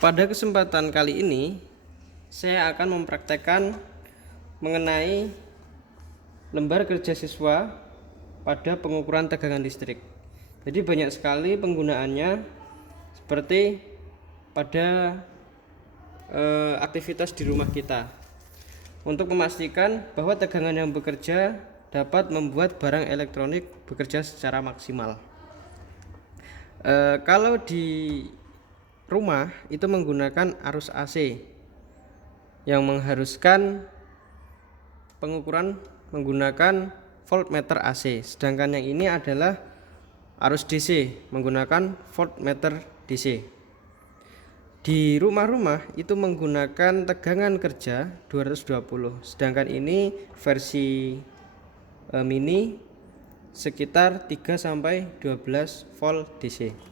Pada kesempatan kali ini, saya akan mempraktekkan mengenai lembar kerja siswa pada pengukuran tegangan listrik. Jadi banyak sekali penggunaannya, seperti pada aktivitas di rumah kita, untuk memastikan bahwa tegangan yang bekerja dapat membuat barang elektronik bekerja secara maksimal. Kalau di rumah itu menggunakan arus AC yang mengharuskan pengukuran menggunakan voltmeter AC, sedangkan yang ini adalah arus DC menggunakan voltmeter DC. Di rumah-rumah itu menggunakan tegangan kerja 220, sedangkan ini versi mini sekitar 3 sampai 12 volt DC.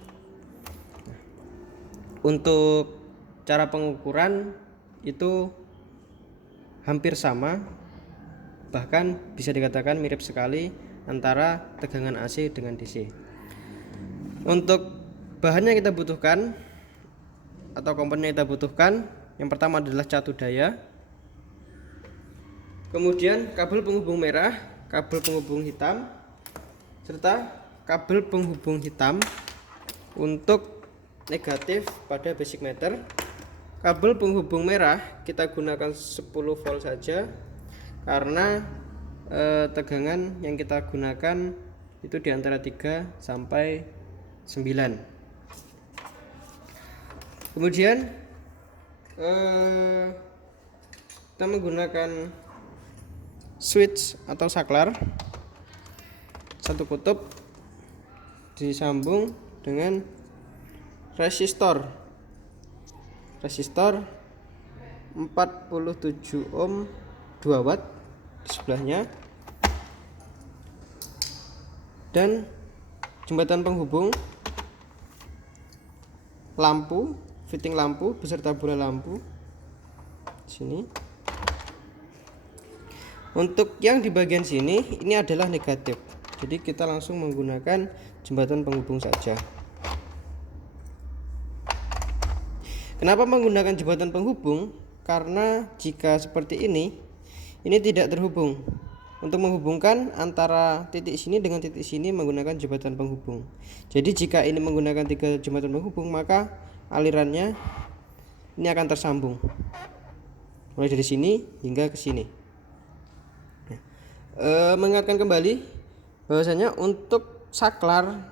Untuk cara pengukuran itu hampir sama, bahkan bisa dikatakan mirip sekali antara tegangan AC dengan DC. Untuk bahan yang kita butuhkan atau komponen yang kita butuhkan, yang pertama adalah catu daya, kemudian kabel penghubung merah, kabel penghubung hitam, serta kabel penghubung hitam untuk negatif pada basic meter. Kabel penghubung merah kita gunakan 10 volt saja, karena tegangan yang kita gunakan itu di antara 3 sampai 9. Kemudian kita menggunakan switch atau saklar satu kutub disambung dengan resistor 47 ohm 2 watt di sebelahnya, dan jembatan penghubung lampu, fitting lampu beserta bola lampu di sini. Untuk yang di bagian sini ini adalah negatif, jadi kita langsung menggunakan jembatan penghubung saja. Kenapa menggunakan jembatan penghubung? Karena jika seperti ini tidak terhubung. Untuk menghubungkan antara titik sini dengan titik sini menggunakan jembatan penghubung. Jadi jika ini menggunakan 3 jembatan penghubung, maka alirannya ini akan tersambung mulai dari sini hingga ke sini. Mengingatkan kembali bahwasanya untuk saklar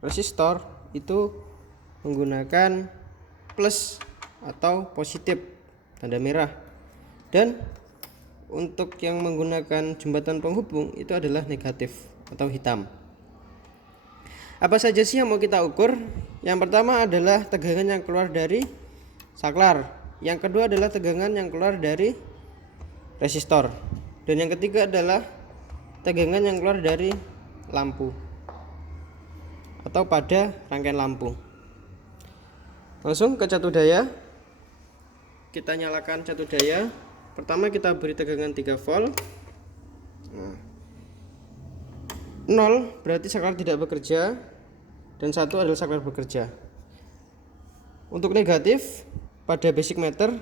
resistor itu menggunakan plus atau positif tanda merah, dan untuk yang menggunakan jembatan penghubung itu adalah negatif atau hitam. Apa saja sih yang mau kita ukur? Yang pertama adalah tegangan yang keluar dari saklar, yang kedua adalah tegangan yang keluar dari resistor, dan yang ketiga adalah tegangan yang keluar dari lampu atau pada rangkaian lampu. Langsung ke catu daya, kita nyalakan catu daya. Pertama kita beri tegangan 3 volt. 0 berarti saklar tidak bekerja, dan 1 adalah saklar bekerja. Untuk negatif, pada basic meter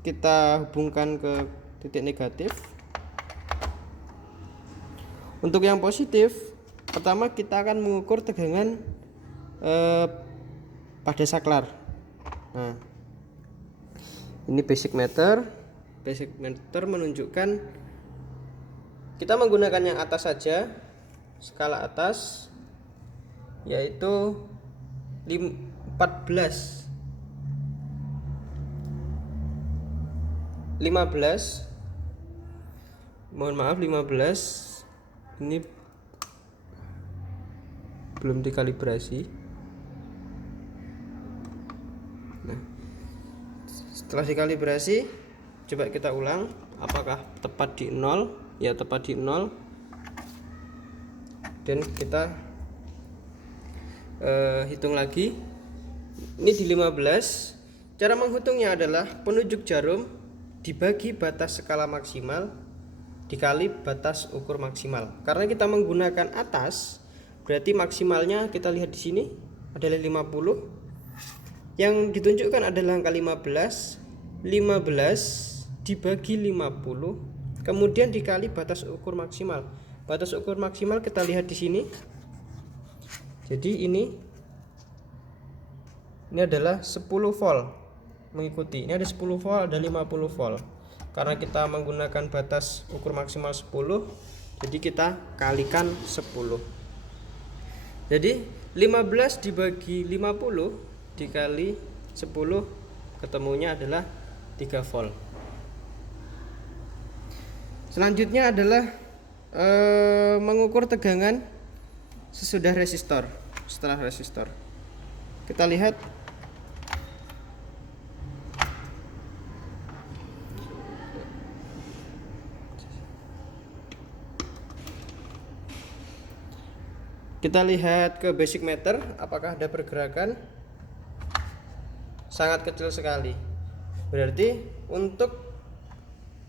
kita hubungkan ke titik negatif. Untuk yang positif, pertama kita akan mengukur tegangan pada saklar. Nah, ini basic meter. Basic meter menunjukkan, kita menggunakan yang atas saja, skala atas, yaitu 15. Mohon maaf, 15. Ini belum dikalibrasi. Nah, setelah dikalibrasi, coba kita ulang apakah tepat di 0. Ya, tepat di 0. Dan kita hitung lagi. Ini di 15. Cara menghitungnya adalah penunjuk jarum dibagi batas skala maksimal dikali batas ukur maksimal. Karena kita menggunakan atas, berarti maksimalnya kita lihat di sini adalah 50. Yang ditunjukkan adalah angka 15. 15 dibagi 50, kemudian dikali batas ukur maksimal. Batas ukur maksimal kita lihat di sini. Jadi ini adalah 10 volt mengikuti. Ini ada 10 volt, ada 50 volt. Karena kita menggunakan batas ukur maksimal 10, jadi kita kalikan 10. Jadi 15 dibagi 50 dikali 10, ketemunya adalah 3 volt. Selanjutnya adalah mengukur tegangan sesudah resistor. Setelah resistor, kita lihat ke basic meter, apakah ada pergerakan? Sangat kecil sekali. Berarti untuk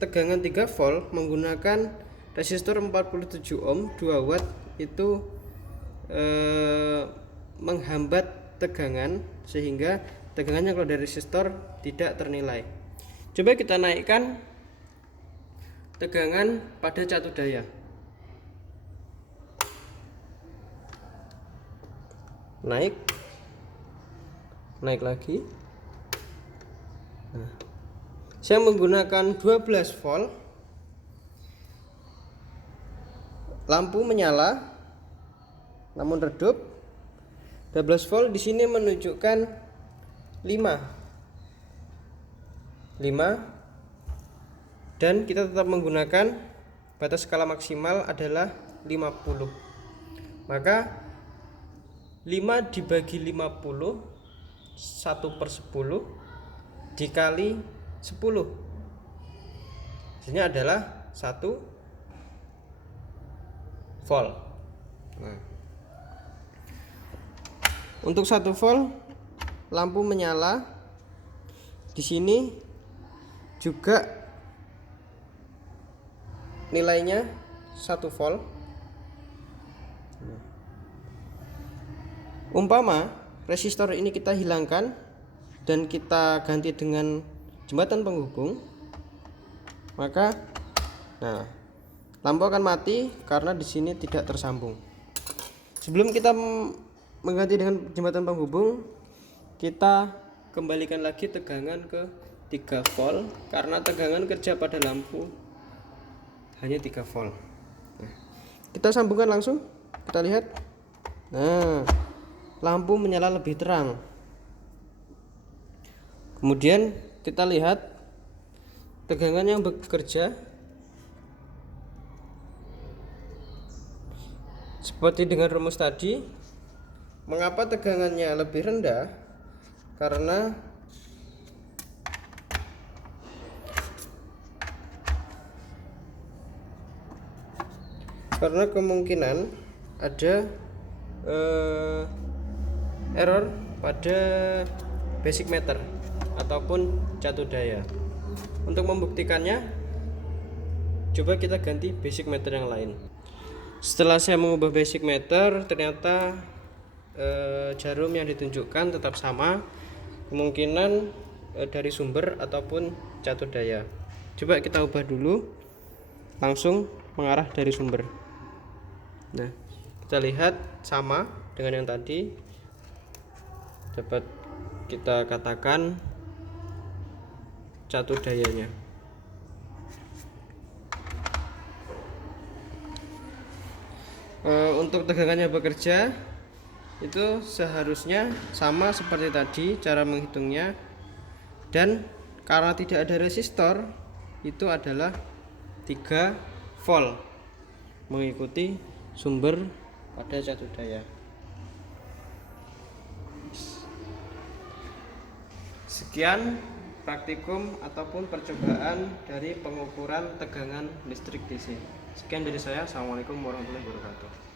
tegangan 3 volt menggunakan resistor 47 ohm 2 watt itu menghambat tegangan, sehingga tegangannya kalau dari resistor tidak ternilai. Coba kita naikkan tegangan pada catu daya. Naik lagi. Nah, saya menggunakan 12 volt, lampu menyala namun redup. 12 volt di sini menunjukkan 5 dan kita tetap menggunakan batas skala maksimal adalah 50. Maka 5 dibagi 50, 1/10 dikali 10, hasilnya adalah 1 volt. Nah, untuk 1 volt lampu menyala. Di sini juga nilainya 1 volt. Umpama resistor ini kita hilangkan dan kita ganti dengan jembatan penghubung, maka lampu akan mati karena di sini tidak tersambung. Sebelum kita mengganti dengan jembatan penghubung, kita kembalikan lagi tegangan ke 3 volt karena tegangan kerja pada lampu hanya 3 volt. Kita sambungkan langsung, kita lihat. Nah, lampu menyala lebih terang. Kemudian kita lihat tegangan yang bekerja seperti dengan rumus tadi. Mengapa tegangannya lebih rendah? Karena kemungkinan ada error pada basic meter ataupun catu daya. Untuk membuktikannya, coba kita ganti basic meter yang lain. Setelah saya mengubah basic meter, ternyata jarum yang ditunjukkan tetap sama, kemungkinan dari sumber ataupun catu daya. Coba kita ubah dulu, langsung mengarah dari sumber. Nah, kita lihat sama dengan yang tadi. Dapat kita katakan catu dayanya. Untuk tegangannya bekerja itu seharusnya sama seperti tadi cara menghitungnya, dan karena tidak ada resistor itu adalah 3 volt mengikuti sumber pada catu daya. Sekian praktikum ataupun percobaan dari pengukuran tegangan listrik DC. Sekian dari saya. Assalamualaikum warahmatullahi wabarakatuh.